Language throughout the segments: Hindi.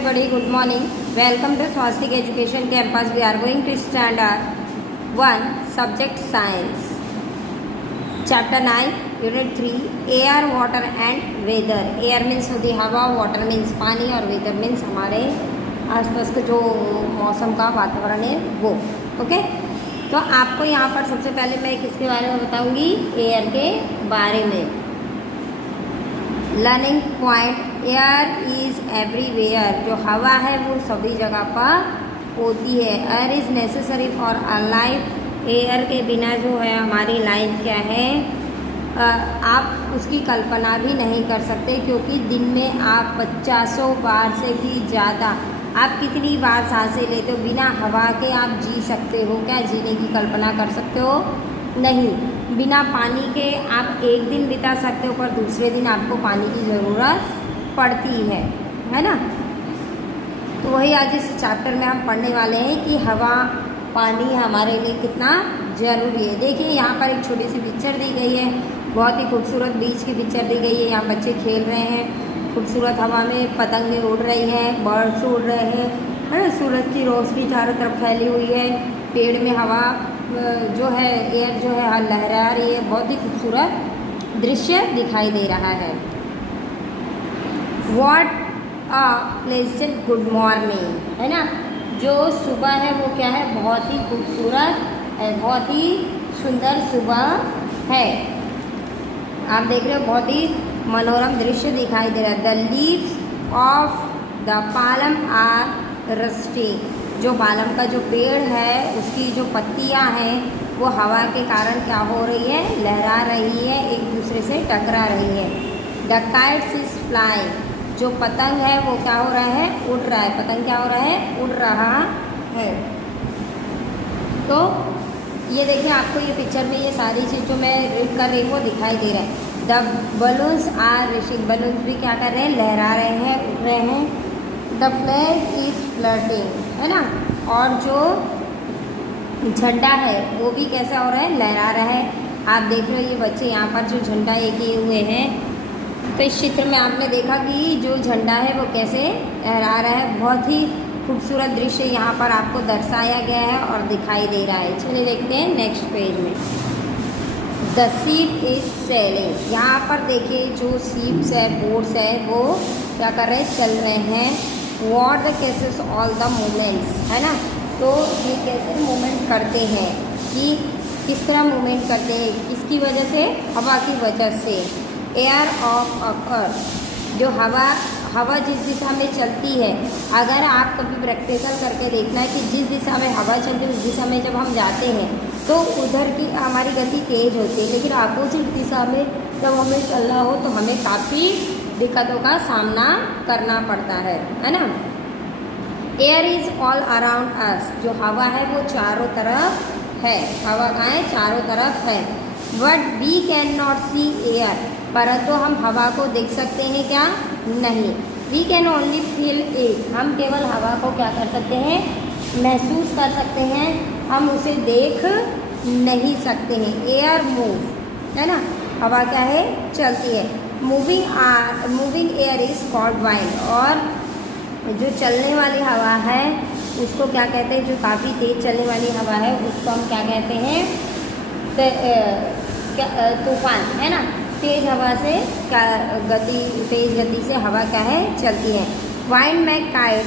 everybody, good morning. Welcome to Swastik Education Campus. We are going to standard 1 subject science. Chapter 9 unit 3 air, water and weather. Air means होती हवा, water means पानी और weather means हमारे आसपास के जो मौसम का वातावरण है वो. ओके, तो आपको यहाँ पर सबसे पहले मैं किसके बारे में बताऊँगी? एयर के बारे में. Learning point, air is everywhere. जो हवा है वो सभी जगह पर होती है. Air is necessary for our life. Air के बिना जो है हमारी लाइफ क्या है आप उसकी कल्पना भी नहीं कर सकते, क्योंकि दिन में आप 50 बार से भी ज़्यादा आप कितनी बार सांसें लेते हो. बिना हवा के आप जी सकते हो क्या? जीने की कल्पना कर सकते हो? नहीं. बिना पानी के आप एक दिन बिता सकते हो, पर दूसरे दिन आपको पानी की ज़रूरत पड़ती है ना. तो वही आज इस चैप्टर में हम पढ़ने वाले हैं कि हवा पानी हमारे लिए कितना ज़रूरी है. देखिए यहाँ पर एक छोटी सी पिक्चर दी गई है, बहुत ही खूबसूरत बीच की पिक्चर दी गई है. यहाँ बच्चे खेल रहे हैं, खूबसूरत हवा में पतंगें उड़ रही हैं, बर्ड्स उड़ रहे हैं, है ना. सूरज की रोशनी चारों तरफ फैली हुई है, पेड़ में हवा जो है एयर जो है लहरा रही है. बहुत ही खूबसूरत दृश्य दिखाई दे रहा है. What a pleasant good morning, है ना. जो सुबह है वो क्या है? बहुत ही खूबसूरत है, बहुत ही सुंदर सुबह है. आप देख रहे हो बहुत ही मनोरम दृश्य दिखाई दे रहा है. The leaves of the palm are rustling. जो पालम का जो पेड़ है उसकी जो पत्तियां हैं वो हवा के कारण क्या हो रही है? लहरा रही है, एक दूसरे से टकरा रही है. The kites is flying. जो पतंग है वो क्या हो रहा है? उड़ रहा है. पतंग क्या हो रहा है? उड़ रहा है. तो ये देखिए आपको ये पिक्चर में ये सारी चीज़ जो मैं रीड कर रही हूँ वो दिखाई दे रहा है. The balloons are rising. Balloons भी क्या कर रहे हैं? लहरा रहे हैं, उड़ रहे हैं. द फ्लैग इज फ्लटिंग, है ना. और जो झंडा है वो भी कैसा हो रहा है? लहरा रहा है. आप देख रहे हो ये बच्चे यहाँ पर जो झंडा ये किए हुए हैं, तो इस चित्र में आपने देखा कि जो झंडा है वो कैसे लहरा रहा है. बहुत ही खूबसूरत दृश्य यहाँ पर आपको दर्शाया गया है और दिखाई दे रहा है. चलिए देखते हैं नेक्स्ट पेज में. The ship is selling. यहाँ पर देखिए जो शिप्स है, बोट्स है, वो क्या कर रहे हैं? चल रहे हैं. What the cases all the movements, है ना. तो ये कैसे मूवमेंट करते हैं, कि किस तरह मूवमेंट करते हैं, किसकी वजह से? हवा की वजह से. Air of earth. जो हवा जिस दिशा में चलती है, अगर आप कभी प्रैक्टिकल करके देखना है कि जिस दिशा में हवा चलती है उस दिशा में जब हम जाते हैं तो उधर की हमारी गति तेज होती है, लेकिन अपोजिट दिशा में जब हमें चलना हो तो हमें काफ़ी दिक्कतों का सामना करना पड़ता है ना. Air is all around us. जो हवा है वो चारों तरफ है. हवा कहाँ है? चारों तरफ है. But we can not see air. परंतु हम हवा को देख सकते हैं क्या? नहीं. We can only feel it. हम केवल हवा को क्या कर सकते हैं? महसूस कर सकते हैं, हम उसे देख नहीं सकते हैं. एयर मूव, है ना. हवा क्या है? चलती है. Moving air is called wind. और जो चलने वाली हवा है उसको क्या कहते हैं? जो काफ़ी तेज़ चलने वाली हवा है उसको हम क्या कहते हैं? तूफान, है ना. तेज़ हवा से क्या तेज़ गति से हवा क्या है? चलती है. वाइंड में kite,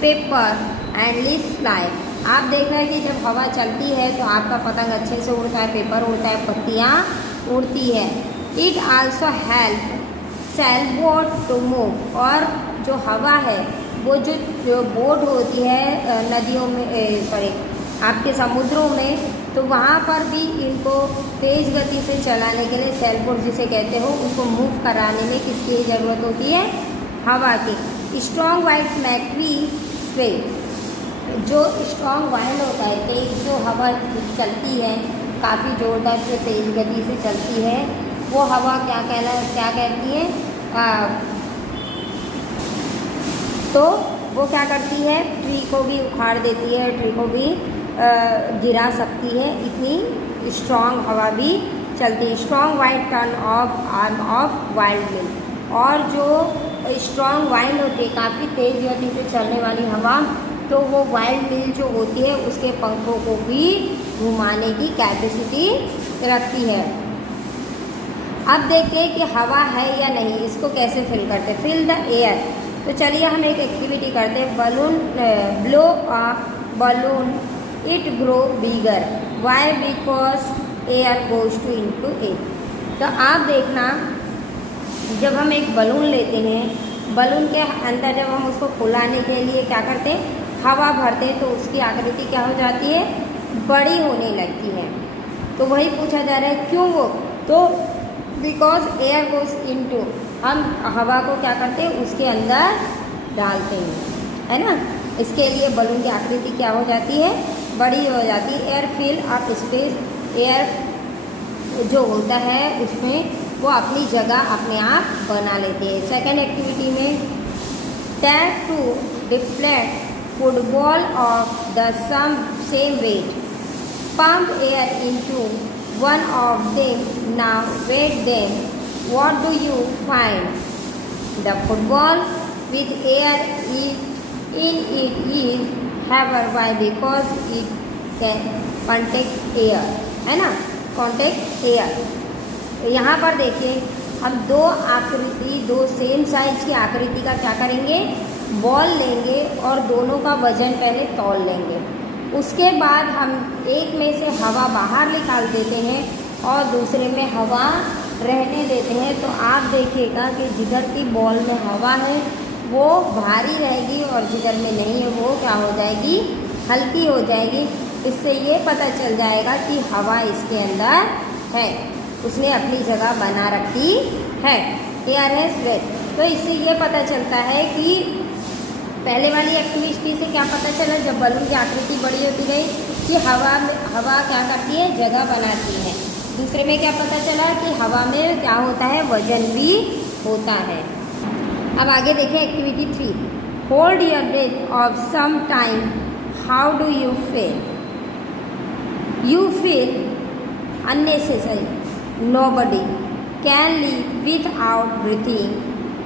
paper and leaf fly. आप देख रहे हैं कि जब हवा चलती है तो आपका पतंग अच्छे से उड़ता है, पेपर उड़ता है, पत्तियाँ उड़ती है. It also help sailboat to move. और जो हवा है वो जो बोट होती है नदियों में, सॉरी आपके समुद्रों में, तो वहाँ पर भी इनको तेज़ गति से चलाने के लिए सेलबोट जिसे कहते हो उसको मूव कराने में किसकी ज़रूरत होती है? हवा की. स्ट्रॉन्ग वाइंड मैक्वी स्वे. जो स्ट्रॉन्ग वाइंड होता है, तेज जो हवा चलती है काफ़ी जोरदार से तेज़ गति से चलती है, वो हवा क्या कहती है? तो वो क्या करती है? ट्री को भी उखाड़ देती है, ट्री को भी गिरा सकती है. इतनी स्ट्रॉन्ग हवा भी चलती है. Strong wind turn off arm of wild wind. और जो स्ट्रॉन्ग वाइंड होती है, काफ़ी तेज़ गति से चलने वाली हवा, तो वो वाइंड मिल जो होती है उसके पंखों को भी घुमाने की कैपेसिटी रखती है। अब देखते हैं कि हवा है या नहीं, इसको कैसे फिल करते हैं। फिल द एयर, तो चलिए हम एक एक्टिविटी करते हैं। Balloon, blow a balloon, it grow bigger, why because air goes to into it. तो आप देखना, जब हम एक बलून लेते हैं, बलून के अंदर जब हम उसको फुलाने के लिए क्या करते हैं, हवा भरते हैं, तो उसकी आकृति क्या हो जाती है, बड़ी होने लगती है। तो वही पूछा जा रहा है क्यों वो, तो बिकॉज एयर गोज इनटू, हम हवा को क्या करते हैं, उसके अंदर डालते हैं, है ना। इसके लिए बलून की आकृति क्या हो जाती है, बड़ी हो जाती है। Air fill up space, air जो होता है उसमें वो अपनी जगह अपने आप बना लेते हैं। सेकेंड एक्टिविटी में, tag to deflect football of the same weight, pump air into one of them, now weight them, what do you find? The football with air in it is heavier. Why? Because it can contact air, है ना, contact air। यहाँ पर देखिए, हम दो आकृति, दो सेम साइज की आकृति का क्या करेंगे, बॉल लेंगे और दोनों का वजन पहले तौल लेंगे। उसके बाद हम एक में से हवा बाहर निकाल देते हैं और दूसरे में हवा रहने देते हैं। तो आप देखिएगा कि जिधर की बॉल में हवा है वो भारी रहेगी और जिधर में नहीं है वो क्या हो जाएगी, हल्की हो जाएगी। इससे ये पता चल जाएगा कि हवा इसके अंदर है, उसने अपनी जगह बना रखी है, एयर है स्प्रेड। तो इससे ये पता चलता है कि पहले वाली एक्टिविटी से क्या पता चला, जब बलून की आकृति बड़ी होती गई कि हवा क्या करती है, जगह बनाती है। दूसरे में क्या पता चला कि हवा में क्या होता है, वजन भी होता है। अब आगे देखें activity 3, hold your breath of some time, how do you feel? You feel unnecessary, nobody can live without breathing.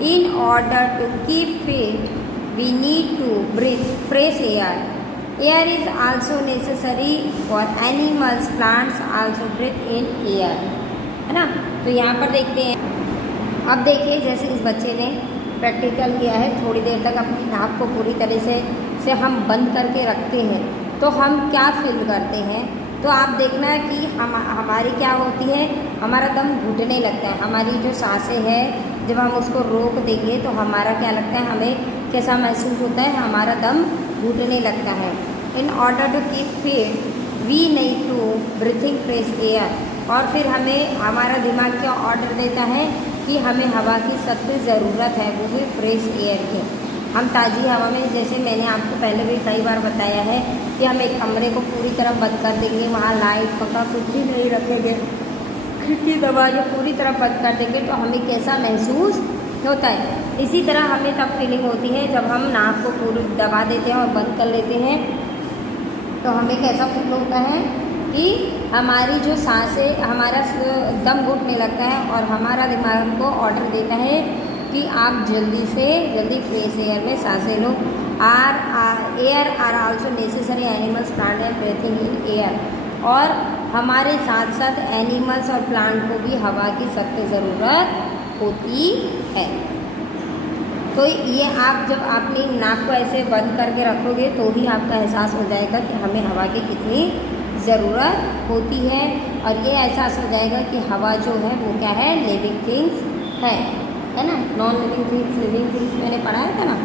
In order to keep fit, we need to breathe fresh air. Air is also necessary for animals, plants also breathe in air, है ना। तो यहाँ पर देखते हैं, अब देखिए जैसे इस बच्चे ने प्रैक्टिकल किया है, थोड़ी देर तक अपनी नाक को पूरी तरह से हम बंद करके रखते हैं, तो हम क्या फील करते हैं। तो आप देखना कि हमारी क्या होती है, हमारा दम घुटने लगता है। हमारी जो सांसें हैं, जब हम उसको रोक देंगे तो हमारा क्या लगता है, हमें कैसा महसूस होता है, हमारा दम घुटने लगता है। In order to keep fit we need to breathing fresh air, और फिर हमें हमारा दिमाग क्या ऑर्डर देता है कि हमें हवा की सख्त ज़रूरत है, वो भी फ्रेश एयर की। हम ताज़ी हवा में, जैसे मैंने आपको पहले भी कई बार बताया है कि हम एक कमरे को पूरी तरह बंद कर देंगे, वहाँ लाइट पंखा कुछ भी नहीं रखेंगे, खिड़की दरवाजे पूरी तरह बंद कर देंगे, तो हमें कैसा महसूस होता है। इसी तरह हमें तब फीलिंग होती है जब हम नाक को पूरी दबा देते हैं और बंद कर लेते हैं, तो हमें कैसा फील होता है कि हमारी जो सांसें, हमारा दम घुटने लगता है और हमारा दिमाग को ऑर्डर देता है कि आप जल्दी से जल्दी फ्रेश एयर में सांसें लो। Air are also necessary, animals plant and breathing in air, और हमारे साथ साथ एनिमल्स और प्लांट को भी हवा की सख्त ज़रूरत होती है। तो ये आप जब अपनी नाक को ऐसे बंद करके रखोगे तो ही आपका एहसास हो जाएगा कि हमें हवा की कितनी ज़रूरत होती है, और ये एहसास हो जाएगा कि हवा जो है वो क्या है, लिविंग थिंग्स है ना, non living things, living things मैंने पढ़ाया था ना।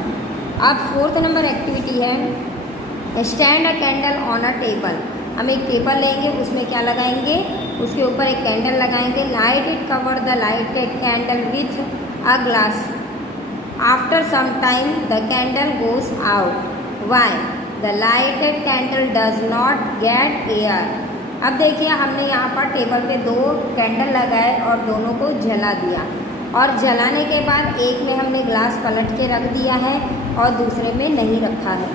अब 4th नंबर एक्टिविटी है, stand a candle on a table. हम एक टेबल लेंगे, उसमें क्या लगाएंगे, उसके ऊपर एक कैंडल लगाएंगे। Light it, cover the lighted candle with a glass, after some time the candle goes out, why? The lighted candle does not get air. अब देखिए, हमने यहाँ पर टेबल पे 2 कैंडल लगाए और दोनों को जला दिया, और जलाने के बाद एक में हमने ग्लास पलट के रख दिया है और दूसरे में नहीं रखा है।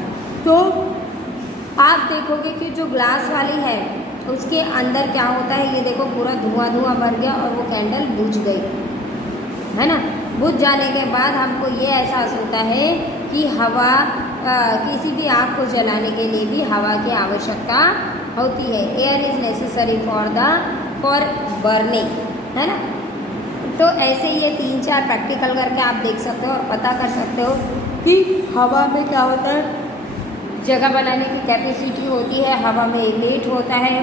तो आप देखोगे कि जो ग्लास वाली है उसके अंदर क्या होता है, ये देखो पूरा धुआं भर गया और वो कैंडल बुझ गई, है ना। बुझ जाने के बाद हमको ये एहसास होता है कि हवा किसी भी आग को जलाने के लिए भी हवा की आवश्यकता होती है। Air is necessary for burning, है ना। तो ऐसे ये 3-4 प्रैक्टिकल करके आप देख सकते हो और पता कर सकते हो कि हवा में क्या होता है। जगह बनाने की कैपेसिटी होती है, हवा में वेट होता है,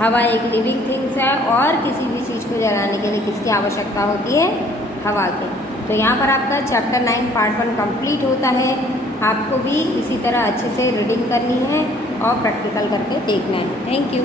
हवा एक लिविंग थिंग्स है और किसी भी चीज़ को जलाने के लिए किसकी आवश्यकता होती है, हवा की। तो यहाँ पर आपका चैप्टर 9 पार्ट 1 कंप्लीट होता है। आपको भी इसी तरह अच्छे से रीडिंग करनी है और प्रैक्टिकल करके देखना है। Thank you.